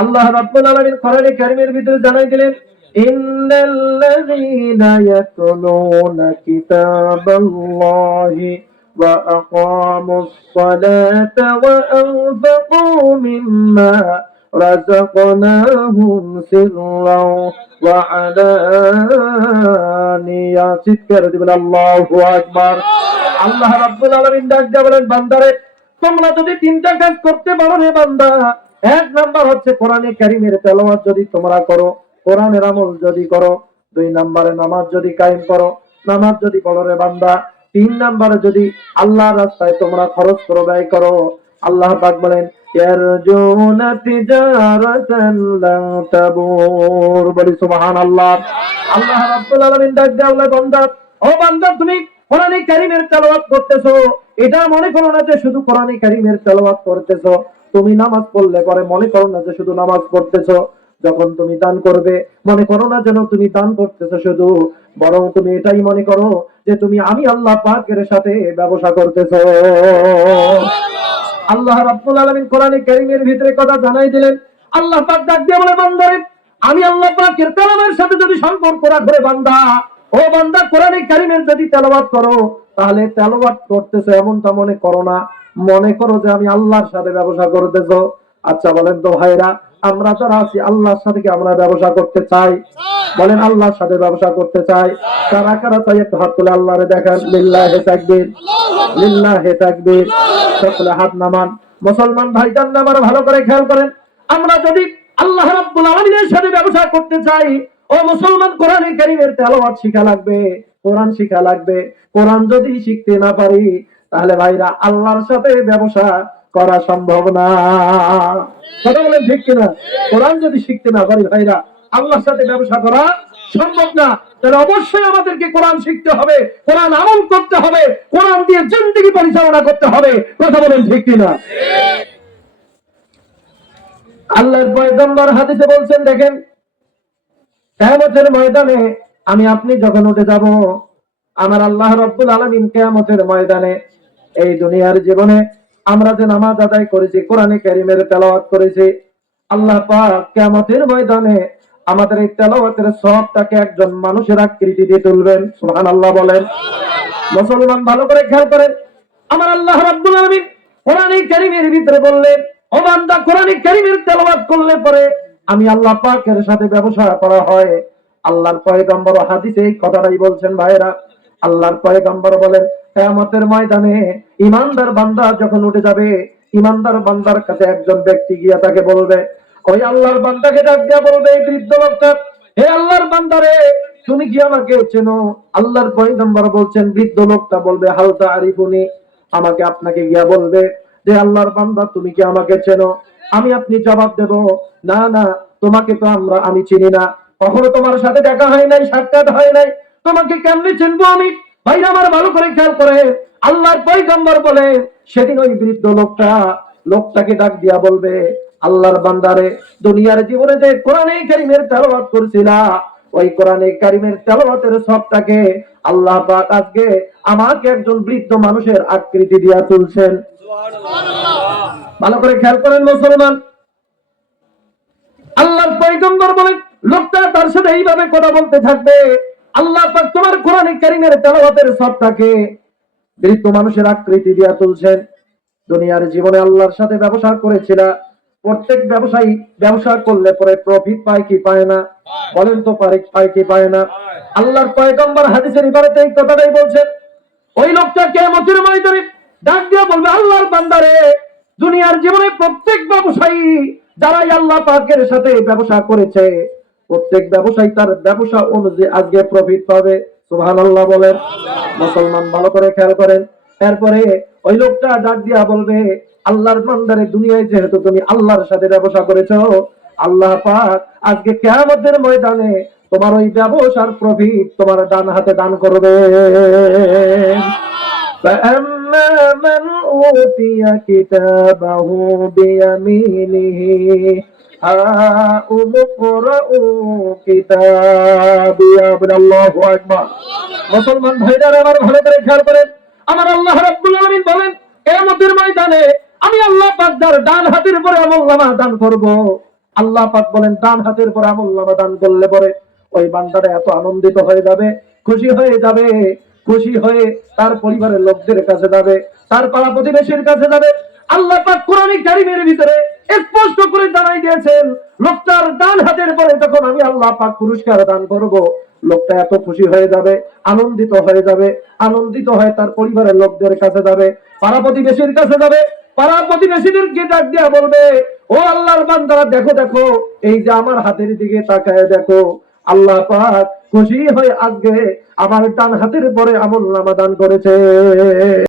আল্লাহ রাব্বুল আলামিন কোরআনে কারীমের ভিতরে জানাই দিলেন, ইন্নাল্লাযীনা ইয়াতলুনা কিতাবাল্লাহি ওয়া আকামুস সালাতা ওয়া আনফাকু মিম্মা রাযাকনাহুম সিররাও ওয়া আলানিয়া। চিৎকার দিবেন আল্লাহু আকবার। আল্লাহ রাব্বুল আলামিন ডাক দিয়ে বলেন, বান্দারে তোমরা যদি তিনটা কাজ করতে পারো রে বান্দা, এক নাম্বার হচ্ছে কোরআনে কারীমের তেলাওয়াত যদি তোমরা করো, কোরআনের আমল যদি করো, দুই নম্বরে নামাজ যদি কায়েম করো, নামাজ যদি পড়ো রে বান্দা, তিন নম্বরে যদি আল্লাহর রাস্তায় তোমরা খরচ করো, ব্যয় করো। আল্লাহ পাক বলেন, ইয়ারজুনা তিজারাতান লান তাবুর। বলি সুবহানাল্লাহ। আল্লাহ রাব্বুল আলামিন ডাক দেয়া বলে, বান্দা ও বান্দা তুমি কোরআনে কারীমের তেলাওয়াত করতেছো, এটা মনে করো না যে শুধু কোরআনে কারীমের তেলাওয়াত করতেছো। তুমি নামাজ পড়লে পরে মনে করো না যে শুধু নামাজ পড়তেছো। যখন তুমি দান করবে মনে করো না যেন তুমি দান করতেছো শুধু, বরং তুমি এটাই মনে করো যে তুমি আমি আল্লাহ পাকের সাথে ব্যবসা করতেছো। আল্লাহ রাব্বুল আলামিন কোরআনে কারীমের ভিতরে কথা জানাই দিলেন। আল্লাহ পাক ডাক দিয়ে বলে, বান্দারে আমি আল্লাহ পাকের কালামের সাথে যদি সম্পর্ক রাখবে বান্দা, ও বান্দা কোরআনে কারীমের যদি তেলাওয়াত করো, তাহলে তেলাওয়াত করতেছো এমনটা মনে করো না, মনে করো যে আমি আল্লাহর সাথে ব্যবসা করতেছো। আচ্ছা বলেন তো ভাইরা, আমরা যারা আছি আল্লাহর সাথে কি আমরা ব্যবসা করতে চাই? বলেন আল্লাহর সাথে ব্যবসা করতে চাই? কারা কারা চাই একটু হাত তুলে আল্লাহরে দেখান। লিল্লাহি তাকবীর, লিল্লাহি তাকবীর। সকলে হাত নামান। মুসলমান ভাইজান আমার ভালো করে খেয়াল করেন, আমরা যদি আল্লাহ রাব্বুল আলামিনের সাথে ব্যবসা করতে চাই, ও মুসলমান কোরআনে কারীমের তেলাওয়াত শিখা লাগবে, কোরআন শিখা লাগবে। কোরআন যদি শিখতে না পারি, তাহলে ভাইরা আল্লাহর সাথে ব্যবসা করা সম্ভব না। কথা বলেন ঠিক কিনা? কোরআন যদি শিখতে না পারি ভাইরা, আল্লাহর সাথে ব্যবসা করা সম্ভব না। তাহলে অবশ্যই আমাদেরকে কোরআন শিখতে হবে, কোরআন আমল করতে হবে, কোরআন দিয়ে জিন্দেগি পরিচালনা করতে হবে। কথা বলেন ঠিক কিনা? আল্লাহর পয়গম্বর হাদিসে বলছেন, দেখেন কিয়ামতের ময়দানে আমি আপনি যখন উঠে যাব, আমার আল্লাহ রাব্বুল আলামিন কিয়ামতের ময়দানে এই দুনিয়ার জীবনে আমরা যে নামাজ আদায় করেছি, কোরআনে কারীমের তেলাওয়াত করেছি, আল্লাহ পাক কিয়ামতের ময়দানে আমাদের এই তেলাওয়াতের সওয়াবটাকে একজন মানুষের আকৃতি দিয়ে তুলবেন। সুবহানাল্লাহ বলেন। মুসলমান ভালো করে খেয়াল করেন, আমার আল্লাহ রাব্বুল আলামিন কোরআনে কারীমের ভিতরে বললেন, ও বান্দা কোরআনে কারীমের তেলাওয়াত করলে পরে আমি আল্লাহ পাকের সাথে ব্যবসা করা হয়। আল্লাহর পয়গম্বর হাদিসে এই কথাটাই বলছেন ভাইরা। আল্লাহর পয়গম্বর বলেন, কিয়ামতের ময়দানে ঈমানদার বান্দা যখন উঠে যাবে, ঈমানদার বান্দার কাছে একজন ব্যক্তি গিয়া তাকে বলবে, ওই আল্লাহর বান্দাকে ডাক দিয়া বলবে, এই বৃদ্ধ লোকটা, হে আল্লাহর বান্দারে তুমি কি আমাকে চেনো? আল্লাহর পয়গম্বর বলছেন, বৃদ্ধ লোকটা বলবে, হাল তারিফুনি, আমাকে আপনাকে গিয়া বলবে যে আল্লাহর বান্দা তুমি কি আমাকে চেনো? আমি আপনি জবাব দেব, না না, তোমাকে তো আমি চিনি না, কখনো তোমার সাথে দেখা হয় নাই, সাক্ষাৎ হয় নাই, তোমাকে কেমনে চিনবো আমি? ভাই আমার ভালো করে খেয়াল করে, আল্লাহর পয়গম্বর বলে সেদিন ওই বৃদ্ধ লোকটাকে ডাক দিয়া বলবে, আল্লাহর বান্দারে দুনিয়ার জীবনে যে কোরআনে কারীমের তেলাওয়াত করছিলা, ওই কোরআনে কারীমের তেলাওয়াতের সবটাকে আল্লাহ পাক আজকে আমাকে একজন বৃদ্ধ মানুষের আকৃতি দিয়া তুলছেন। ভালো করে খেয়াল করেন মুসলমান। আল্লাহর পয়গম্বর বলেন, লোকটা তার সাথে এইভাবে কথা বলতে থাকবে, আল্লাহ পাক তোমার কোরআনে কারীমের তেলাওয়াতের সবটাকে বৃদ্ধ মানুষের আকৃতি দিয়া তুলছেন। দুনিয়ার জীবনে আল্লাহর সাথে ব্যবসা করেছিল, প্রত্যেক ব্যবসায়ী ব্যবসা করলে পরে প্রফিট পায় কি পায় না? বলেন তো পায় কি পায় না? আল্লাহর পয়গম্বর হাদিসের ইবারতে এই কথাটাই বলছেন। ওই লোকটা কিয়ামতের ময়দানে ডাক দিয়ে বলবে, আল্লাহর বান্দারে দুনিয়ার জীবনে প্রত্যেক ব্যবসায়ী যারাই আল্লাহ পাকের সাথে ব্যবসা করেছে, প্রত্যেক ব্যবসায়ী তার ব্যবসা অনুযায়ী আজকে প্রফিট পাবে। সুবহানাল্লাহ বলেন। মুসলমান ভালো করে খেয়াল করেন। এরপরে ওই লোকটা ডাক দিয়া বলবে, আল্লাহর বান্দারে দুনিয়ায় যেহেতু তুমি আল্লাহর সাথে ব্যবসা করেছো, আল্লাহ পাক আজকে কিয়ামতের ময়দানে তোমার ওই ব্যবসার প্রফিট তোমার ডান হাতে দান করবে। فأما من أوتي كتابه بيمينه هاؤم اقرءوا كتابيه। আল্লাহু আকবার। মুসলমান ভাইরা আমার ভালো করে খেয়াল করেন, আমার আল্লাহ রাব্বুল আলামিন বলেন, কিয়ামতের ময়দানে আমি আল্লাহ পাক যার ডান হাতের উপরে আমলনামা দান করব, আল্লাহ পাক বলেন ডান হাতের পর আমলনামা দান করলে পরে ওই বান্দাটা এত আনন্দিত হয়ে যাবে, খুশি হয়ে যাবে, খুশি হয়ে তার পরিবারের লোকদের কাছে যাবে, তার পাড়া প্রতিবেশীর কাছে যাবে। আল্লাহ পাক কোরআন কারীমের ভিতরে স্পষ্ট করে জানাই দিয়েছেন, লোকটার ডান হাতের পরে যখন আমি আল্লাহ পাক পুরস্কার দান করব, লোকটা এত খুশি হয়ে যাবে, আনন্দিত হয়ে যাবে, আনন্দিত হয়ে তার পরিবারের লোকদের কাছে যাবে, পাড়া প্রতিবেশীর কাছে যাবে, পাড়া প্রতিবেশীদেরকে ডাক দিয়া বলবে, ও আল্লাহর বান্দারা দেখো দেখো, এই যে আমার হাতের দিকে তাকায় দেখো, আল্লাহ পাক খুশি হয়ে আজকে আমার ডান হাতের পরে আমলনামা দান করেছে।